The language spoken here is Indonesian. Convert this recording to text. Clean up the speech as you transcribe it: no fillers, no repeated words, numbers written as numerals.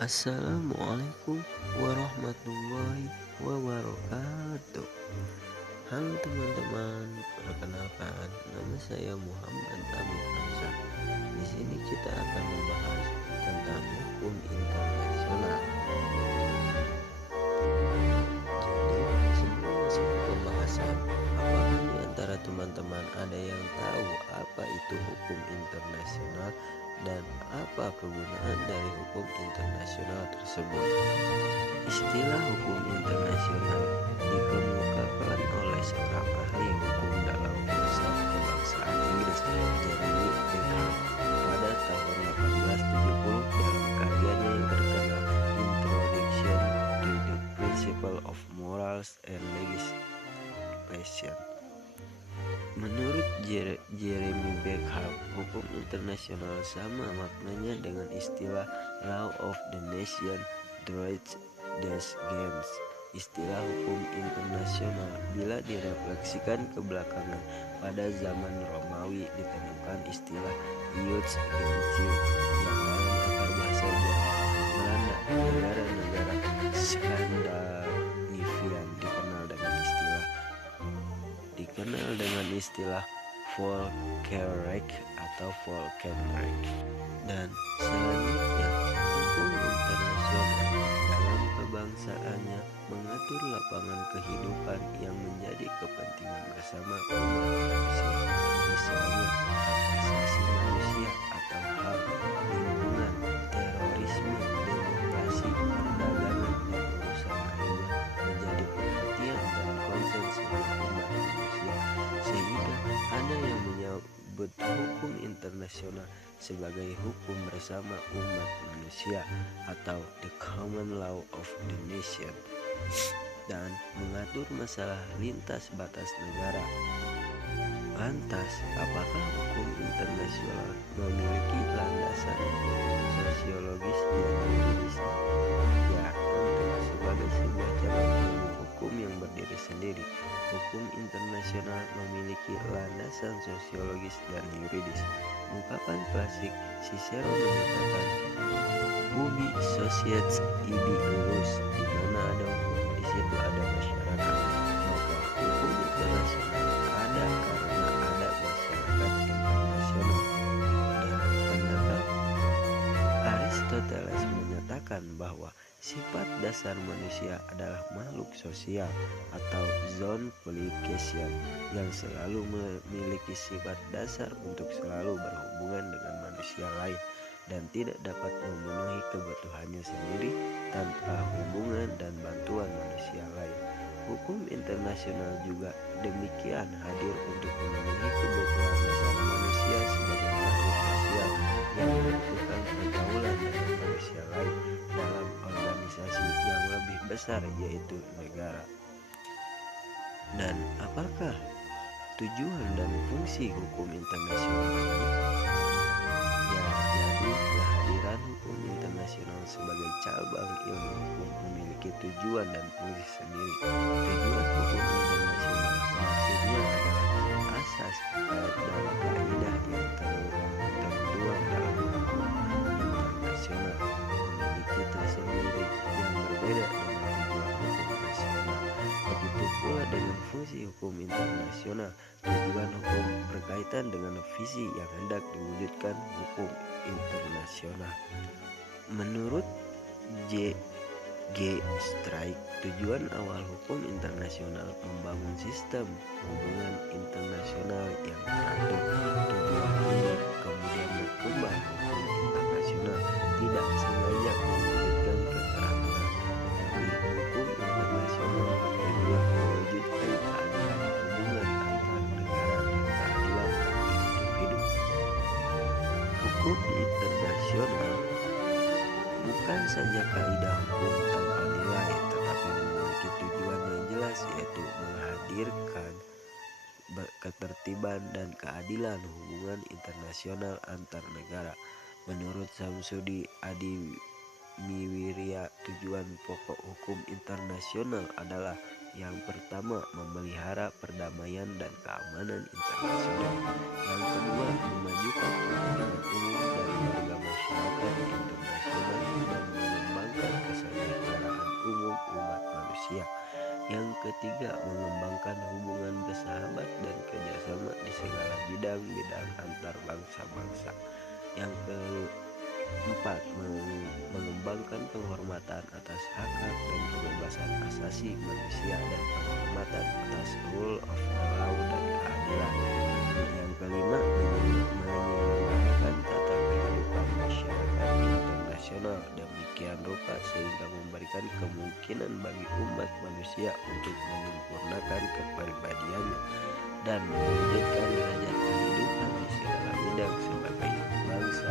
Assalamualaikum warahmatullahi wabarakatuh. Halo teman-teman, perkenalkan nama saya Muhammad Amin Hamzah. Di sini kita akan membahas tentang hukum internasional. Jadi, sebelum masuk ke pembahasan, apakah di antara teman-teman ada yang tahu apa itu hukum internasional dan apa kegunaan dari hukum internasional tersebut? Istilah hukum internasional dikemukakan oleh seorang ahli hukum dalam filsaf kebangsaan Inggris, Jeremy Bentham, pada tahun 1870 dalam karyanya yang terkenal Introduction to the Principle of Morals and Legislation. Menurut Jeremy Bentham, hukum internasional sama maknanya dengan istilah law of the nation, rights, games. Istilah hukum internasional bila direfleksikan ke belakangan pada zaman Romawi ditemukan istilah ius gentium yang dalam akar bahasa Jerman Belanda negara-negara Skandinavian dikenal dengan istilah Volksrecht atau Volkenrecht. Dan selanjutnya, hukum internasional dalam kebangsaannya mengatur lapangan kehidupan yang menjadi kepentingan bersama umat manusia, misalnya hak asasi manusia atau HAM, lingkungan, terorisme, demokrasi, perdagangan, dan urusan lainnya menjadi perhatian dan konsen seluruh umat manusia, sehingga ada yang menyebut hukum internasional sebagai hukum bersama umat manusia atau the common law of the nation, dan mengatur masalah lintas batas negara. Lantas, apakah hukum internasional memiliki landasan sosiologis dan yuridis? Ya, tentu. Sebagai sebuah cabang ilmu hukum yang berdiri sendiri, hukum internasional memiliki landasan sosiologis dan yuridis. Ungkapan klasik Cicero menyatakan ubi societs ibi lus, di mana ada hukum di situ ada masyarakat. Maka hukum internasional ada karena ada masyarakat internasional. Dengan pendapat Aristoteles menyatakan bahwa sifat dasar manusia adalah makhluk sosial atau zooplankton yang selalu memiliki sifat dasar untuk selalu berhubungan dengan manusia lain dan tidak dapat memenuhi kebutuhannya sendiri tanpa hubungan dan bantuan manusia lain. Hukum internasional juga demikian hadir untuk memenuhi kebutuhan dasar manusia sebagai makhluk sosial yang membutuhkan pergaulan dengan manusia lain dalam organisasi yang lebih besar, yaitu negara. Dan apakah tujuan dan fungsi hukum internasional ini? Ya, jadi kehadiran hukum internasional sebagai cabang ilmu hukum memiliki tujuan dan fungsi sendiri. Tujuan hukum internasional maksudnya adalah asas dan kaidah yang tertuang dalam hukum internasional memiliki tersendiri yang berbeda dengan tujuan hukum nasional. Begitu pula dengan fungsi hukum internasional. Tujuan hukum berkaitan dengan visi yang hendak diwujudkan hukum internasional. Menurut J. Strait, tujuan awal hukum internasional membangun sistem hubungan internasional yang teratur. Tujuan ini kemudian berkembang hukum internasional tidak sengaja mewujudkan keteraturan, tetapi hukum internasional bertujuan mewujudkan keadilan hubungan antar negara dan keadilan bagi individu. Hukum internasional bukan saja kaidah hukum tanpa nilai, tetapi memiliki tujuan yang jelas, yaitu menghadirkan ketertiban dan keadilan hubungan internasional antar negara. Menurut Samsudi Adimiwirya, tujuan pokok hukum internasional adalah yang pertama, memelihara perdamaian dan keamanan internasional. Yang kedua, memajukan kepentingan umum dari warga masyarakat internasional dan mengembangkan ketiga, mengembangkan hubungan bersahabat dan kerjasama di segala bidang-bidang antar bangsa-bangsa. Yang keempat, mengembangkan penghormatan atas hak-hak dan kebebasan asasi manusia dan penghormatan atas rule of law dan keadilan. Yang kelima, menyelenggarakan tata kehidupan masyarakat internasional demikian rupa sehingga memberikan kemungkinan bagi umat manusia untuk menyempurnakan kepribadiannya dan mewujudkan derajat kehidupan di segala bidang sebagai bangsa